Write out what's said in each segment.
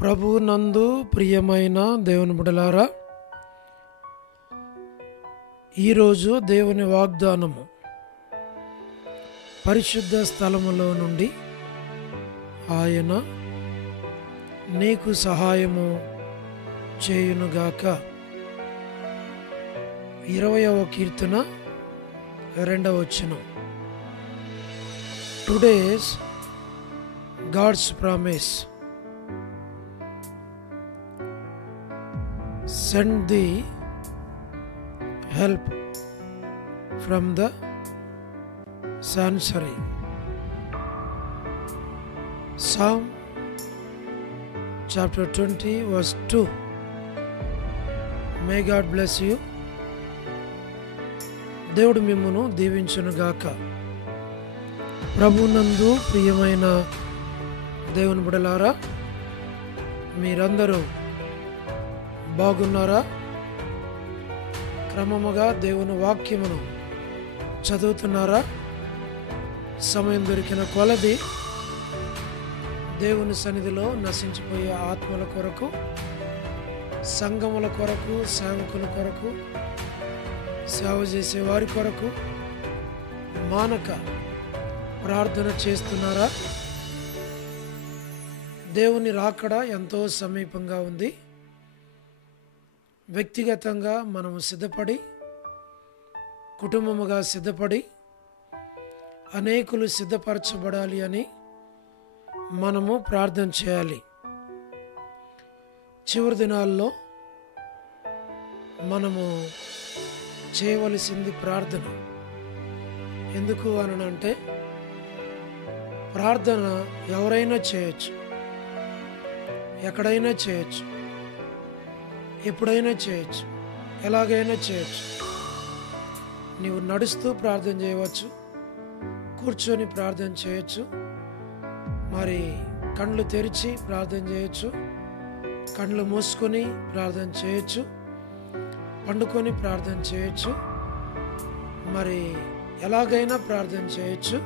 ప్రభువునందు ప్రియమైన దేవుని బిడ్డలారా, ఈరోజు దేవుని వాగ్దానము పరిశుద్ధ స్థలములో నుండి ఆయన నీకు సహాయము చేయునుగాక. 20వ కీర్తన 2వ వచనం. Today's God's promise, send thee help from the sanctuary. Psalm chapter 20 verse 2. May God bless you. దేవుడు మిమ్మును దీవించునుగాక. ప్రభునందు ప్రియమైన దేవుని బిడ్డలారా, మీరందరూ బాగున్నారా? క్రమముగా దేవుని వాక్యమును చదువుతున్నారా? సమయం దొరికిన కొలది దేవుని సన్నిధిలో నశించిపోయే ఆత్మల కొరకు, సంఘముల కొరకు, సేవకుల కొరకు, సేవ చేసే వారి కొరకు మానక ప్రార్థన చేస్తున్నారా? దేవుని రాకడ ఎంతో సమీపంగా ఉంది. వ్యక్తిగతంగా మనము సిద్ధపడి, కుటుంబముగా సిద్ధపడి, అనేకులు సిద్ధపరచబడాలి అని మనము ప్రార్థన చేయాలి. చివరి దినాల్లో మనము చేయవలసింది ప్రార్థన. ఎందుకు అనంటే, ప్రార్థన ఎవరైనా చేయొచ్చు, ఎక్కడైనా చేయొచ్చు, ఎప్పుడైనా చేయొచ్చు, ఎలాగైనా చేయొచ్చు. నీవు నడుస్తూ ప్రార్థన చేయవచ్చు, కూర్చొని ప్రార్థన చేయొచ్చు, మరి కళ్ళు తెరిచి ప్రార్థన చేయొచ్చు, కళ్ళు మూసుకొని ప్రార్థన చేయొచ్చు, పండుకొని ప్రార్థన చేయొచ్చు, మరి ఎలాగైనా ప్రార్థన చేయొచ్చు.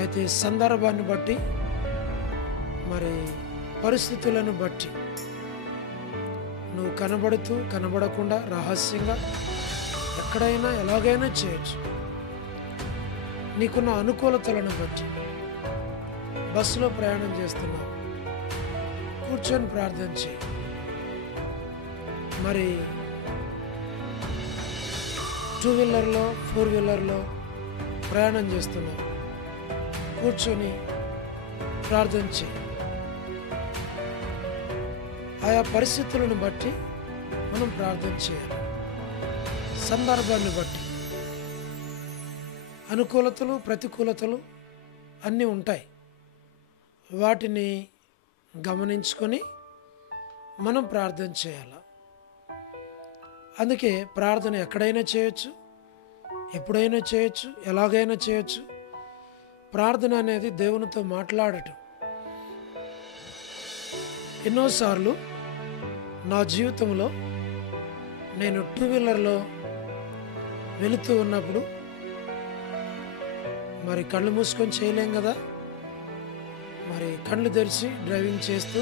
అయితే సందర్భాన్ని బట్టి, మరి పరిస్థితులను బట్టి నువ్వు కనబడుతూ కనబడకుండా రహస్యంగా ఎక్కడైనా ఎలాగైనా చేయొచ్చు. నీకున్న అనుకూలతలను బట్టి బస్సులో ప్రయాణం చేస్తున్నావు, కూర్చొని ప్రార్థన చేయి. మరి 2 వీలర్లో 4 వీలర్లో ప్రయాణం చేస్తున్నావు, కూర్చొని ప్రార్థన చేయి. ఆయా పరిస్థితులను బట్టి మనం ప్రార్థన చేయాలి. సందర్భాన్ని బట్టి అనుకూలతలు, ప్రతికూలతలు అన్నీ ఉంటాయి. వాటిని గమనించుకొని మనం ప్రార్థన చేయాలి. అందుకే ప్రార్థన ఎక్కడైనా చేయొచ్చు, ఎప్పుడైనా చేయొచ్చు, ఎలాగైనా చేయొచ్చు. ప్రార్థన అనేది దేవునితో మాట్లాడటం. ఎన్నోసార్లు నా జీవితంలో నేను 2 వీలర్లో వెళుతూ ఉన్నప్పుడు, మరి కళ్ళు మూసుకొని చేయలేం కదా, మరి కళ్ళు తెరిచి డ్రైవింగ్ చేస్తూ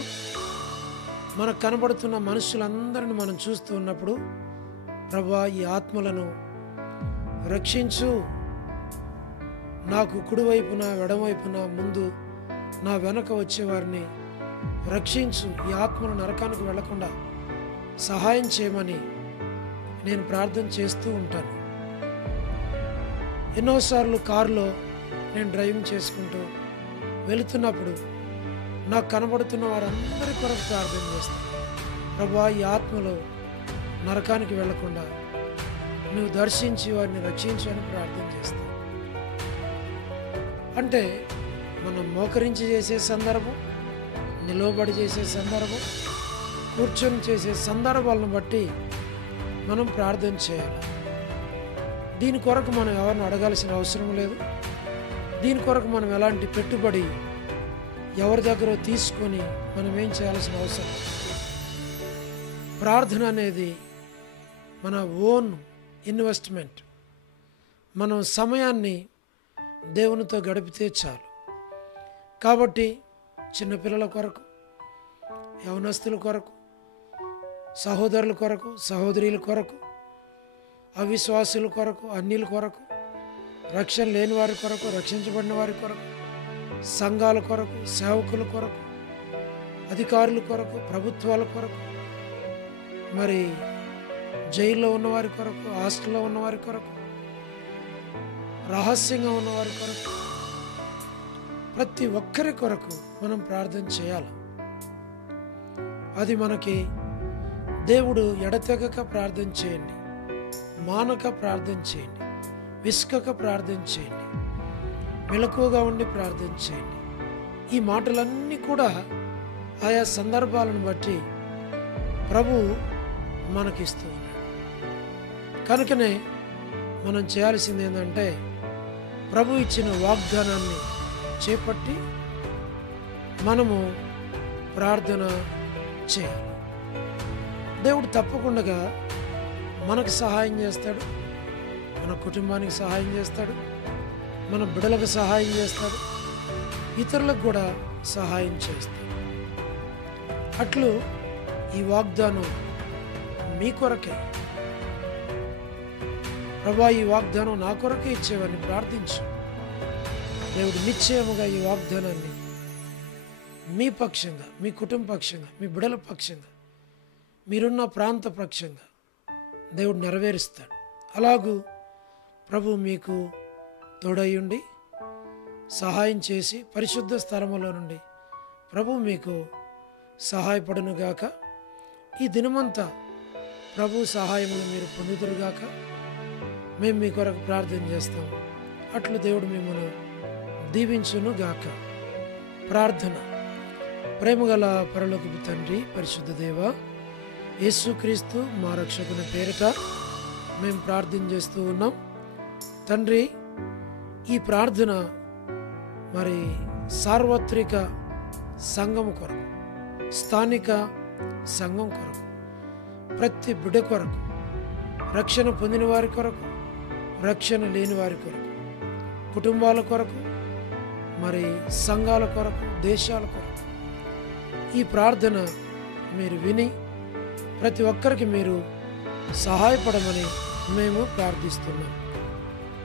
మనకు కనబడుతున్న మనుషులందరిని మనం చూస్తూ ఉన్నప్పుడు, ప్రభువా ఈ ఆత్మలను రక్షించు, నాకు కుడివైపున ఎడమవైపున ముందు నా వెనక వచ్చేవారిని రక్షించు, ఈ ఆత్మను నరకానికి వెళ్లకుండా సహాయం చేయమని నేను ప్రార్థన చేస్తూ ఉంటాను. ఎన్నోసార్లు కారులో నేను డ్రైవింగ్ చేసుకుంటూ వెళుతున్నప్పుడు నాకు కనబడుతున్న వారందరి కొరకు ప్రార్థన చేస్తాను. ప్రభువా ఈ ఆత్మలో నరకానికి వెళ్లకుండా నువ్వు దర్శించి వారిని రక్షించు అని ప్రార్థన చేస్తాను. అంటే మనం మోకరించి చేసే సందర్భం, నిలవబడి చేసే సందర్భం, కూర్చొని చేసే సందర్భాలను బట్టి మనం ప్రార్థన చేయాలి. దీని కొరకు మనం ఎవరిని అడగాల్సిన అవసరం లేదు. దీని కొరకు మనం ఎలాంటి పెట్టుబడి ఎవరి దగ్గర తీసుకొని మనం ఏం చేయాల్సిన అవసరం. ప్రార్థన అనేది మన ఓన్ ఇన్వెస్ట్మెంట్. మనం సమయాన్ని దేవునితో గడిపితే చాలు. కాబట్టి చిన్నపిల్లల కొరకు, యవనస్తుల కొరకు, సహోదరుల కొరకు, సహోదరుల కొరకు, అవిశ్వాసుల కొరకు, అన్యుల కొరకు, రక్షణ లేని వారి కొరకు, రక్షించబడిన వారి కొరకు, సంఘాల కొరకు, సేవకుల కొరకు, అధికారుల కొరకు, ప్రభుత్వాల కొరకు, మరి జైల్లో ఉన్నవారి కొరకు, హాస్టల్లో ఉన్నవారి కొరకు, రహస్యంగా ఉన్నవారి కొరకు, ప్రతి ఒక్కరి కొరకు మనం ప్రార్థన చేయాలి. అది మనకి దేవుడు ఎడతెగక ప్రార్థన చేయండి, మానక ప్రార్థన చేయండి, విసుకక ప్రార్థన చేయండి, మెలకువగా ఉండి ప్రార్థన చేయండి. ఈ మాటలన్నీ కూడా ఆయా సందర్భాలను బట్టి ప్రభు మనకిస్తూ ఉన్నాడు. కనుకనే మనం చేయాల్సింది ఏంటంటే ప్రభు ఇచ్చిన వాగ్దానాన్ని చేపట్టి మనము ప్రార్థన చేయాలి. దేవుడు తప్పకుండా మనకు సహాయం చేస్తాడు, మన కుటుంబానికి సహాయం చేస్తాడు, మన బిడ్డలకు సహాయం చేస్తాడు, ఇతరులకు కూడా సహాయం చేస్తాడు. అట్లు ఈ వాగ్దానం మీ కొరకే. ప్రభా, ఈ వాగ్దానం నా కొరకే ఇచ్చేవాడిని ప్రార్థించు. దేవుడు నిశ్చయముగా ఈ వాగ్దానాన్ని మీ పక్షంగా, మీ కుటుంబ పక్షంగా, మీ బిడ్డల పక్షంగా, మీరున్న ప్రాంత పక్షంగా దేవుడు నెరవేరుస్తాడు. అలాగూ ప్రభు మీకు తోడయ్యుండి సహాయం చేసి పరిశుద్ధ స్థలములో నుండి ప్రభు మీకు సహాయపడునుగాక. ఈ దినమంతా ప్రభు సహాయమును మీరు పొందుదురుగాక. మేము మీ కొరకు ప్రార్థన చేస్తాం. అట్లు దేవుడు మిమ్మల్ని దీవించును గాక. ప్రార్థన. ప్రేమగల పరలోకపు తండ్రి, పరిశుద్ధ దేవ, యేసుక్రీస్తు మా రక్షకుని పేరిట మేము ప్రార్థన చేస్తూ ఉన్నాం. తండ్రి, ఈ ప్రార్థన మరి సార్వత్రిక సంఘం కొరకు, స్థానిక సంఘం కొరకు, ప్రతి బిడ్డ కొరకు, రక్షణ పొందిన వారి కొరకు, రక్షణ లేని వారి కొరకు, కుటుంబాల కొరకు, మరి సంఘాల కొరకు, దేశాల కొరకు ఈ ప్రార్థన మీరు విని ప్రతి ఒక్కరికి మీరు సహాయపడమని మేము ప్రార్థిస్తున్నాం.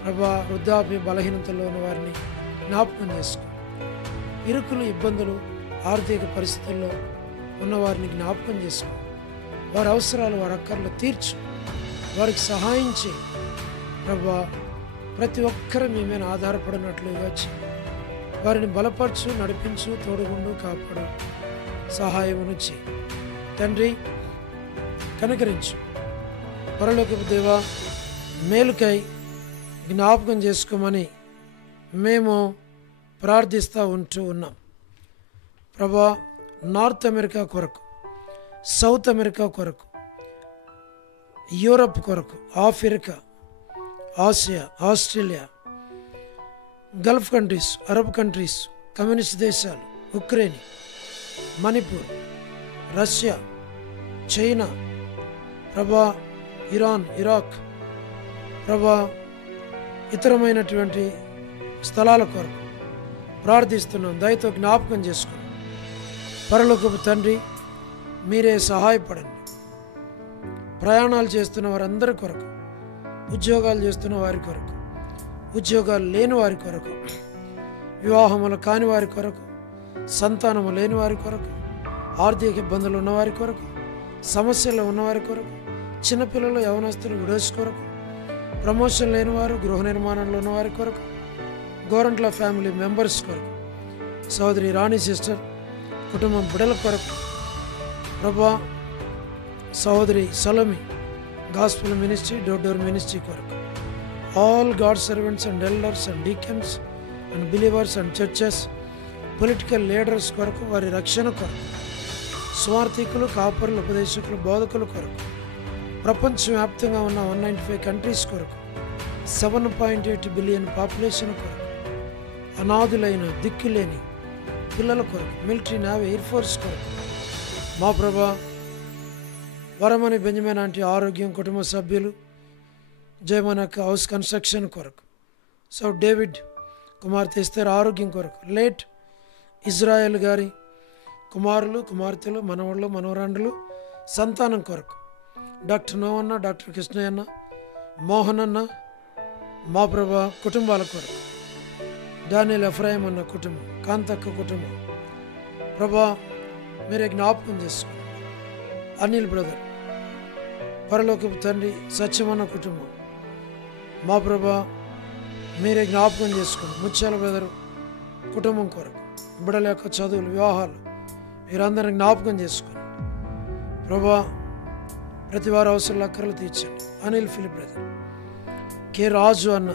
ప్రభా, వృద్ధాప్య బలహీనతలో ఉన్న వారిని జ్ఞాపకం చేసుకో. ఇరుకులు, ఇబ్బందులు, ఆర్థిక పరిస్థితుల్లో ఉన్నవారిని జ్ఞాపకం చేసుకో. వారి అవసరాలు, వారి అక్కర్లు తీర్చు, వారికి సహాయం చేయి. ప్రభా, ప్రతి ఒక్కరు మీ మీద ఆధారపడినట్లుగా చేయి. వారిని బలపరచు, నడిపించు, తోడుగుండు, కాపాడు, సహాయమును చేయి. తండ్రి, కనికరించు. పరలోకపు దేవా, మేలుకై జ్ఞాపకం చేసుకోమని మేము ప్రార్థిస్తూ ఉన్నాం. ప్రభా, నార్త్ అమెరికా కొరకు, సౌత్ అమెరికా కొరకు, యూరప్ కొరకు, Africa, Asia, Australia, Gulf countries, Arab countries, communist దేశాలు, ఉక్రెయిన్, మణిపూర్, రష్యా, చైనా, ప్రభా, ఇరాన్, ఇరాక్, ప్రభా, ఇతరమైనటువంటి స్థలాల కొరకు ప్రార్థిస్తున్నాం. దయతో జ్ఞాపకం చేసుకున్నాం. పరలోకపు తండ్రి, మీరే సహాయపడండి. ప్రయాణాలు చేస్తున్న వారందరి కొరకు, ఉద్యోగాలు చేస్తున్న వారి కొరకు, ఉద్యోగాలు లేని వారి కొరకు, వివాహములు కాని వారి కొరకు, సంతానము లేని వారి కొరకు, ఆర్థిక ఇబ్బందులు ఉన్నవారి కొరకు, సమస్యలు ఉన్నవారి కొరకు, చిన్నపిల్లలు, యవనస్తులు, విడోస్ కొరకు, ప్రమోషన్ లేనివారు, గృహ నిర్మాణంలో ఉన్నవారి కొరకు, గోరంట్ల ఫ్యామిలీ మెంబర్స్ కొరకు, సోదరి రాణి సిస్టర్ కుటుంబం బిడ్డల కొరకు, ప్రభా, సహోదరి Salomi gospel ministry, door ministry కొరకు, all God servants and elders and deacons and believers and churches, political leaders కొరకు, వారి రక్షణ కొరకు, స్వార్థికులు, కాపరులు, ఉపదేశకులు, బోధకుల కొరకు, ప్రపంచవ్యాప్తంగా ఉన్న 195 కంట్రీస్ కొరకు, 7.8 బిలియన్ పాపులేషన్ కొరకు, అనాథులైన దిక్కులేని పిల్లల కొరకు, మిలిటరీ, నేవీ, ఎయిర్ ఫోర్స్ కొరకు, మా ప్రభా, వరమని బెంజమిన్ లాంటి ఆరోగ్యం, కుటుంబ సభ్యులు, జయమన్ యొక్క హౌస్ కన్స్ట్రక్షన్ కొరకు, సో డేవిడ్ కుమార్తె ఎస్తేర్ ఆరోగ్యం కొరకు, లేట్ ఇజ్రాయెల్ గారి కుమారులు, కుమార్తెలు, మనవళ్ళు, మనవరాండ్రులు సంతానం కొరకు డాక్టర్ నోవన్న, డాక్టర్ కృష్ణయ్యన్న, మోహన్ అన్న, మా ప్రభా కుటుంబాల కొరకు డానియల్ ఎఫ్రాయిం అన్న కుటుంబం, కాంతక్క కుటుంబం ప్రభా మీరే జ్ఞాపకం చేసుకోండి. అనిల్ బ్రదర్, పరలోకపు తండ్రి సత్యమన్న కుటుంబం మా ప్రభా మీరే జ్ఞాపకం చేసుకోండి. ముత్యాల బ్రదరు కుటుంబం కొరకు బిడ్డల యొక్క చదువులు, వివాహాలు వీరందరిని జ్ఞాపకం చేసుకోండి ప్రభా. ప్రతి వారి అవసరాలు అక్కర్లు తీర్చండి. అనిల్ ఫిలిప్ బ్రదర్, కె రాజు అన్న,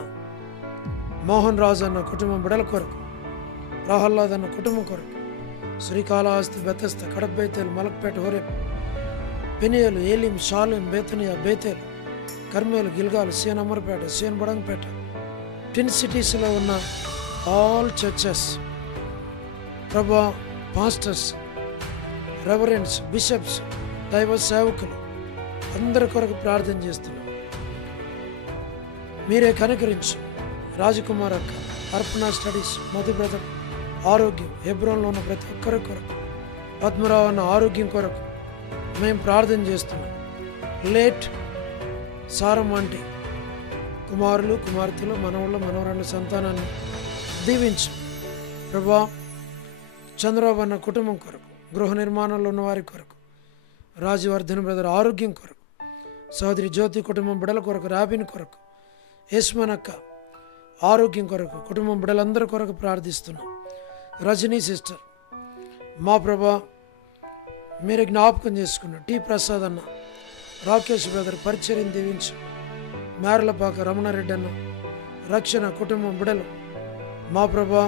మోహన్ రాజు అన్న కుటుంబం బిడ్డల కొరకు, ప్రహ్లాద్ అన్న కుటుంబం కొరకు, శ్రీకాళహస్తి, బెతస్త, కడప, బేతేలు, మలక్పేట, హోరేపు, పెనియలు, ఏలిం, షాలిం, బేతనియా, బేతేలు, కర్మేలు, గిల్గాలు, సియన్ అమర్పేట, సియన్ బడంగపేట, ట్విన్ సిటీస్లో ఉన్న ఆల్ చర్చెస్ ప్రభా, పాస్టర్స్, రెవరెండ్స్, బిషప్స్, దైవ సేవకులు అందరి కొరకు ప్రార్థన చేస్తున్నాం. మీరే కనికరించి రాజకుమార్ అక్క, అర్పణ స్టడీస్, మధు బ్రదర్ ఆరోగ్యం, హెబ్రోన్లో ఉన్న ప్రతి ఒక్కరి కొరకు, పద్మరావు అన్న ఆరోగ్యం కొరకు మేము ప్రార్థన చేస్తున్నాం. లేట్ సారం అంటే కుమారులు, కుమార్తెలు, మనవళ్ళు, మనవరాళ్ళ సంతానాన్ని దీవించు ప్రభా. చంద్రబాబు అన్న కుటుంబం కొరకు, గృహ నిర్మాణంలో ఉన్న వారి కొరకు, రాజవర్ధన్ బ్రదర్ ఆరోగ్యం కొరకు, సోదరి జ్యోతి కుటుంబం బిడల కొరకు, రాబిన్ కొరకు, యశ్మనక్క ఆరోగ్యం కొరకు, కుటుంబం బిడ్డలందరి కొరకు ప్రార్థిస్తున్నాం. రజనీ సిస్టర్ మా ప్రభా మీరు జ్ఞాపకం చేసుకున్నాం. టి ప్రసాద్ అన్న, రాకేష్ బ్రదర్ పరిచర్యం దీవించు. మేరలపాక రమణారెడ్డి అన్న రక్షణ కుటుంబం బిడలు మా ప్రభా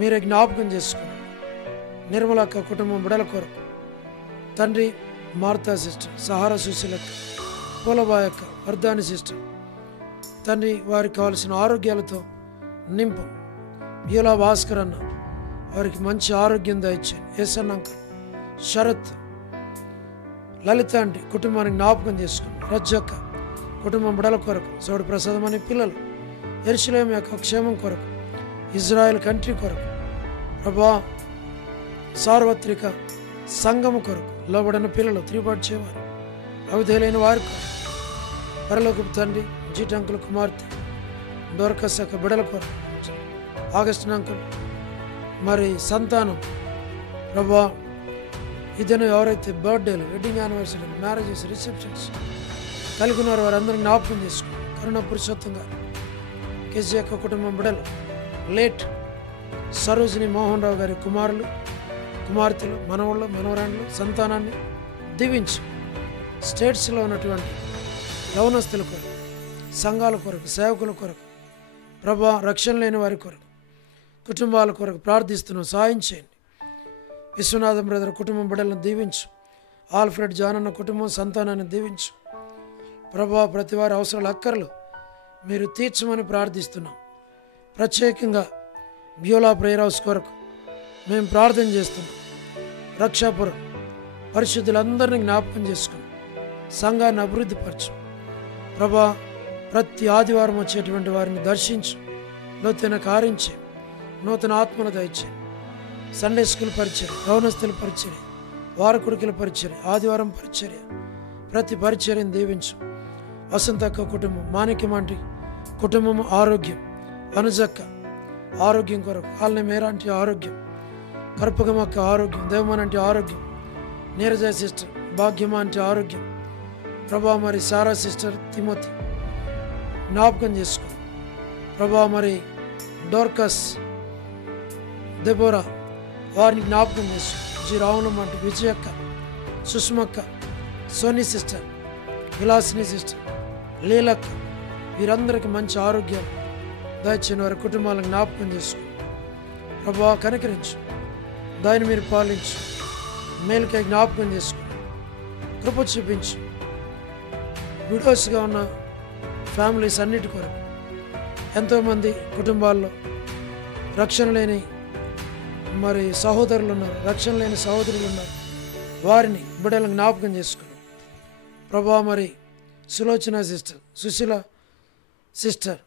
మీరే జ్ఞాపకం చేసుకున్నాం. నిర్మలక్క కుటుంబం బిడల కొరకు తండ్రి, మార్తా సిస్టర్, సహారా సుశీలక్క, పూలబాయక్క, వర్ధాని సిస్టర్ తండ్రి వారికి కావలసిన ఆరోగ్యాలతో నింపు. బీలా భాస్కర్ అన్న వారికి మంచి ఆరోగ్యం దయచేయండి. ఎస్ఎన్ అంకల్, శరత్, లలిత అంటే కుటుంబానికి జ్ఞాపకం చేసుకుని, రజ్జక్క కుటుంబం బిడల కొరకు, సోడు ప్రసాదం అనే పిల్లలు, యెరూషలేము యొక్క క్షేమం కొరకు, ఇజ్రాయెల్ కంట్రీ కొరకు ప్రభా, సార్వత్రిక సంఘము కొరకు, లోబడిన పిల్లలు, తిరుగుబాటు చేయవారు, అవధేలైన వారి కొరకు, పరలోకపు తండ్రి జీటంకుల కుమార్తె దొరకస్ యొక్క బిడల కొరకు, ఆగస్టు అంకుల్ మరి సంతానం ప్రభా, ఇదను ఎవరైతే బర్త్డేలు, వెడ్డింగ్ యానివర్సరీలు, మ్యారేజెస్, రిసెప్షన్స్ కలిగి ఉన్నారో వారందరినీ జ్ఞాపకం చేసుకుని, కరుణ పురుషోత్తం గారు, కేసీ యొక్క కుటుంబం బిడలు, లేట్ సరోజిని మోహన్ రావు గారి కుమారులు, కుమార్తెలు, మనవళ్ళు, మనవరాండ్లు సంతానాన్ని దీవించి, స్టేట్స్లో ఉన్నటువంటి యవనస్తుల కొరకు, సంఘాల కొరకు, సేవకుల కొరకు ప్రభా, రక్షణ లేని వారి కొరకు, కుటుంబాల కొరకు ప్రార్థిస్తున్నాం. సాయం చేయండి. విశ్వనాథం బ్రదర్ కుటుంబం బిడ్డలను దీవించు. ఆల్ఫ్రెడ్ జాన్ అన్న కుటుంబం సంతానాన్ని దీవించు ప్రభా. ప్రతి వారి అవసరాలు, అక్కర్లు మీరు తీర్చమని ప్రార్థిస్తున్నాం. ప్రత్యేకంగా బ్యూలా ప్రేయర్ హౌస్ కొరకు మేము ప్రార్థన చేస్తున్నాం. రక్షాపురం పరిశుద్ధులందరినీ జ్ఞాపకం చేసుకుని సంఘాన్ని అభివృద్ధిపరచు ప్రభా. ప్రతి ఆదివారం వచ్చేటువంటి వారిని దర్శించు, లోతైన కారించి నూతన ఆత్మను దయచే. సండే స్కూల్ పరిచర్య, యవనస్తుల పరిచర్య, వారకుడికల పరిచర్య, ఆదివారం పరిచర్య, ప్రతి పరిచర్యను దీవించు. వసంతక్క కుటుంబం, మాణిక్యమంటి కుటుంబం ఆరోగ్యం, అనుజక్క ఆరోగ్యం కొరకు, కాలనీ మేరాంటి ఆరోగ్యం, కర్పగమక్క ఆరోగ్యం, దేవమనంటి ఆరోగ్యం, నీరజ సిస్టర్, భాగ్యమ అంటే ఆరోగ్యం ప్రభా. మరి సారా సిస్టర్ తిమోతి జ్ఞాపకం చేసుకుని ప్రభా. మరి డోర్కస్, దెబోరా వారిని జ్ఞాపకం చేసుకుని, జి రావణం అంటే విజయక్క, సుష్మక్క, సోనీ సిస్టర్, విలాసిని సిస్టర్, లీలక్క వీరందరికీ మంచి ఆరోగ్యాలు దయచేయని వారి కుటుంబాలను జ్ఞాపకం చేసుకుని ప్రభా కనికరించు. దాన్ని మీరు పాలించు, మేలుకై జ్ఞాపకం చేసుకుని కృప చూపించు. విడోస్గా ఉన్న ఫ్యామిలీస్ అన్నిటి కొరకు, ఎంతోమంది కుటుంబాల్లో రక్షణ లేని మరి సహోదరులు ఉన్నారు, రక్షణ లేని సహోదరులు ఉన్నారు, వారిని బిడ్డలను జ్ఞాపకం చేసుకున్నాం ప్రభా. మరి సులోచన సిస్టర్, సుశీల సిస్టర్,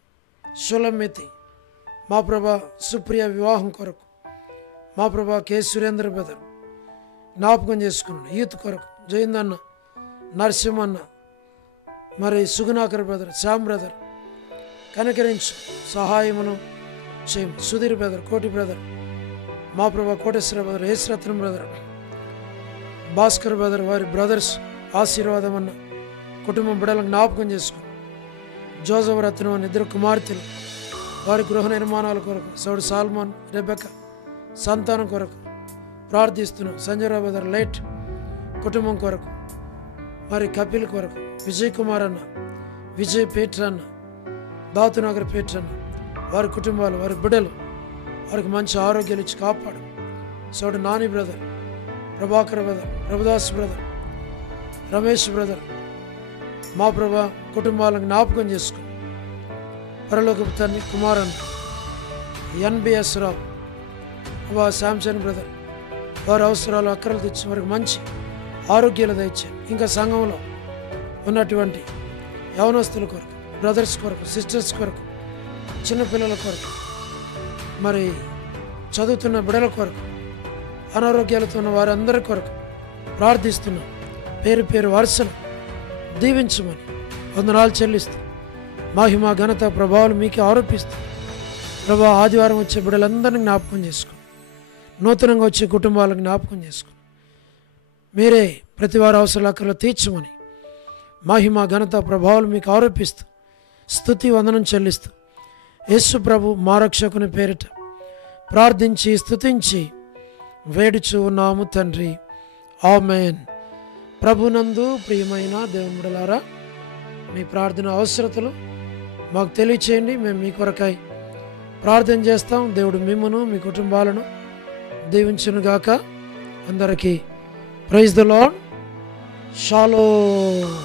షులమితి మా ప్రభా, సుప్రియ వివాహం కొరకు మా ప్రభా కె సురేంద్ర బ్రదర్ జ్ఞాపకం చేసుకున్నాను. యూత్ కొరకు జయిందన్న, నరసింహన్న, మరి సుగుణాకర్ బ్రదర్, శ్యామ్ బ్రదర్ కనికరించు, సహాయమును చేయము. సుధీర్ బ్రదర్, కోటి బ్రదర్, మా Prabha Koteswara brother, Yesuratnam brother, Bhaskar brother, వారి బ్రదర్స్ ఆశీర్వాదం అన్న కుటుంబం బిడ్డలను జ్ఞాపకం చేసుకుని, జోజఫ్ రత్నం అన్న 2 కుమార్తెలు వారి గృహ నిర్మాణాల కొరకు, సౌడు సాల్మాన్, రెబెక్క సంతానం కొరకు ప్రార్థిస్తున్నాం. సంజయరావు బ్రదర్ లైట్ కుటుంబం కొరకు, మరి కపిల్ కొరకు, విజయ్ కుమార్ అన్న, విజయ్ పీటర్ అన్న, దాతునగర్ పీటర్ అన్న, వారి కుటుంబాలు, వారి బిడ్డలు, వారికి మంచి ఆరోగ్యాలు ఇచ్చి కాపాడు. సౌడు Nani brother, Prabhakar brother, Prabhudas brother, Ramesh brother, మా ప్రభా కుటుంబాలను జ్ఞాపకం చేసుకుని, పరలోకపు తండ్రి కుమారన్, ఎన్బిఎస్ రావు, ప్రభా శాంసన్ బ్రదర్, వారి అవసరాలు అక్కరలు తెచ్చి వారికి మంచి ఆరోగ్యాలు దయచేయండి. ఇంకా సంఘంలో ఉన్నటువంటి యవనస్తుల కొరకు, బ్రదర్స్ కొరకు, సిస్టర్స్ కొరకు, చిన్నపిల్లల కొరకు, మరి చదువుతున్న బిడ్డల కొరకు, అనారోగ్యాలతో ఉన్న వారందరి కొరకు ప్రార్థిస్తున్నాం. పేరు పేరు వరుసను దీవించమని వందనాలు చెల్లిస్తూ, మహిమ ఘనత ప్రభావాలు మీకే ఆరోపిస్తూ, ప్రభా ఆదివారం వచ్చే బిడ్డలందరినీ జ్ఞాపకం చేసుకోండి. నూతనంగా వచ్చే కుటుంబాలను జ్ఞాపకం చేసుకోండి. మీరే ప్రతి వారి అవసరాల అక్కర్లు తీర్చమని మహిమ ఘనత ప్రభావాలు మీకు ఆరోపిస్తూ, స్తుతి వందనం చెల్లిస్తూ, యేసు ప్రభు మా రక్షకుని పేరిట ప్రార్థించి స్తుతించి వేడుచు ఉన్నాము తండ్రి, ఆమేన్. ప్రభునందు ప్రియమైన దేవుని బిడ్డలారా, మీ ప్రార్థన అవసరతలు మాకు తెలియచేయండి. మేము మీ కొరకై ప్రార్థన చేస్తాం. దేవుడు మిమ్మును మీ కుటుంబాలను దీవించునుగాక. అందరికీ ప్రైజ్ ది లార్డ్. షాలోమ్.